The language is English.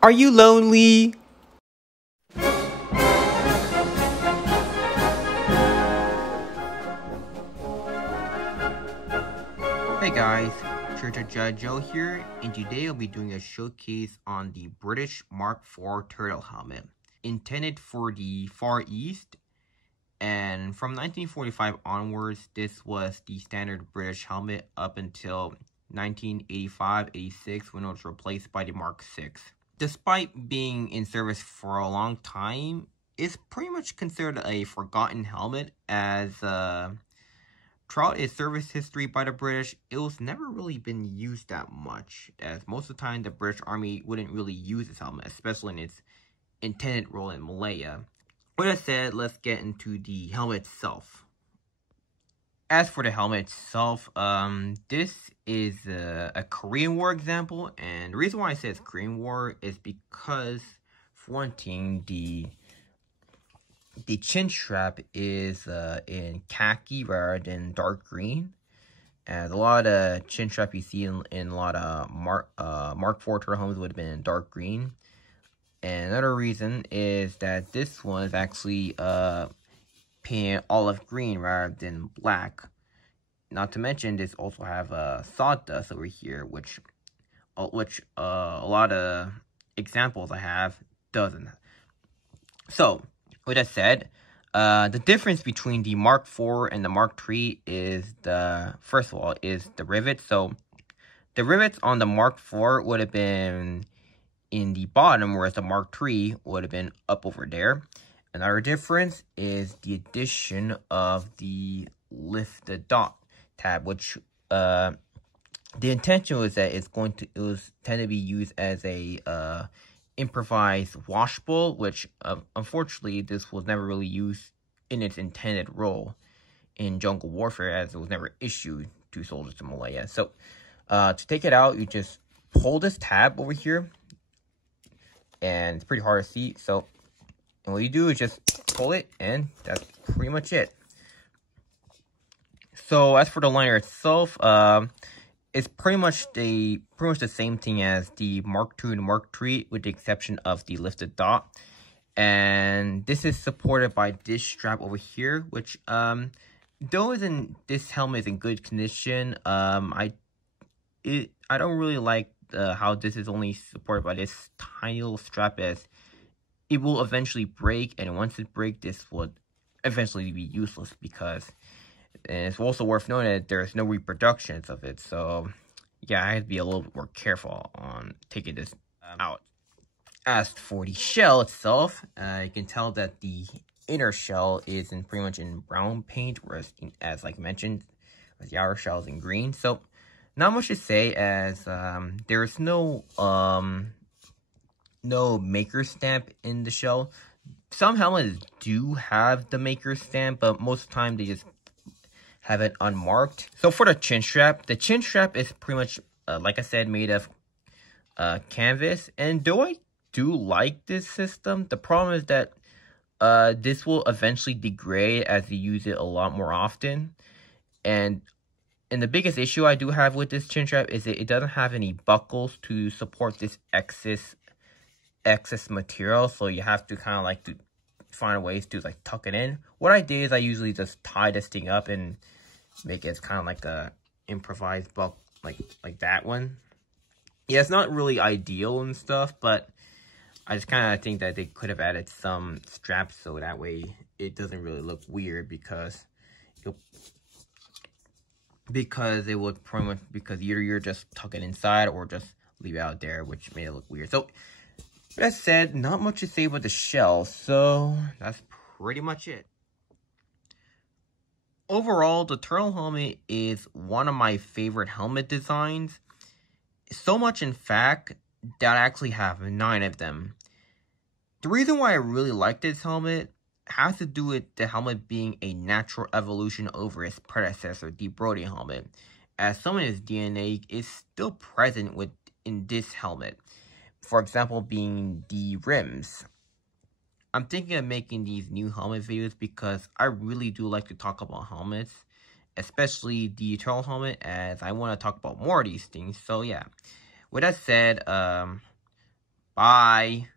Are you lonely? Hey guys, Joe here, and today I'll be doing a showcase on the British Mark IV turtle helmet, intended for the Far East, and from 1945 onwards, this was the standard British helmet up until 1985-86 when it was replaced by the Mark VI. Despite being in service for a long time, it's pretty much considered a forgotten helmet as throughout its service history by the British, it was never really been used that much, as most of the time the British Army wouldn't really use this helmet, especially in its intended role in Malaya. With that said, let's get into the helmet itself. As for the helmet itself, this is a Korean War example, and the reason why I say it's Korean War is because, for one thing, the chin strap is in khaki rather than dark green. As a lot of chin strap you see in a lot of Mark IV turtle helmets would have been in dark green. And another reason is that this one is actually painted olive green rather than black. Not to mention, this also have sawdust over here, which a lot of examples I have doesn't. So, with that said, the difference between the Mark IV and the Mark III is first of all, is the rivets. So, the rivets on the Mark IV would have been in the bottom, whereas the Mark III would have been up over there. Another difference is the addition of the lift the dot tab, which the intention was that it was tend to be used as a improvised washable, which unfortunately this was never really used in its intended role in jungle warfare, as it was never issued to soldiers in Malaya. So to take it out, you just pull this tab over here, and it's pretty hard to see. So, and what you do is just pull it, and that's pretty much it. So as for the liner itself, it's pretty much the same thing as the Mark II and Mark III, with the exception of the lifted dot. And this is supported by this strap over here, which though this helmet is in good condition, I don't really like how this is only supported by this tiny little strap, as it will eventually break, and once it breaks, this would eventually be useless, because and it's also worth noting that there's no reproductions of it. So yeah, I have to be a little bit more careful on taking this out. As for the shell itself, you can tell that the inner shell is pretty much in brown paint, whereas, as like mentioned, the outer shell is in green. So not much to say, as there's no maker stamp in the shell. Some helmets do have the maker stamp, but most of the time they just have it unmarked. So for the chin strap is pretty much, like I said, made of canvas. And though I do like this system, the problem is that this will eventually degrade as you use it a lot more often. And the biggest issue I do have with this chin strap is that it doesn't have any buckles to support this excess material. So you have to kind of like to find ways to like tuck it in. What I did is I usually just tie this thing up and make it kind of like a improvised buck, like that one. Yeah, it's not really ideal and stuff, but I just kind of think that they could have added some straps so that way it doesn't really look weird, because it would pretty much, because either you're just tucking inside or just leave it out there, which made it look weird. So that said, not much to say about the shell, so that's pretty much it. Overall, the turtle helmet is one of my favorite helmet designs. So much, in fact, that I actually have 9 of them. The reason why I really like this helmet has to do with the helmet being a natural evolution over its predecessor, the Brody helmet, as some of its DNA is still present in this helmet. For example, being the rims. I'm thinking of making these new helmet videos because I really do like to talk about helmets, especially the Eternal helmet, as I want to talk about more of these things. So yeah, with that said, bye Bye.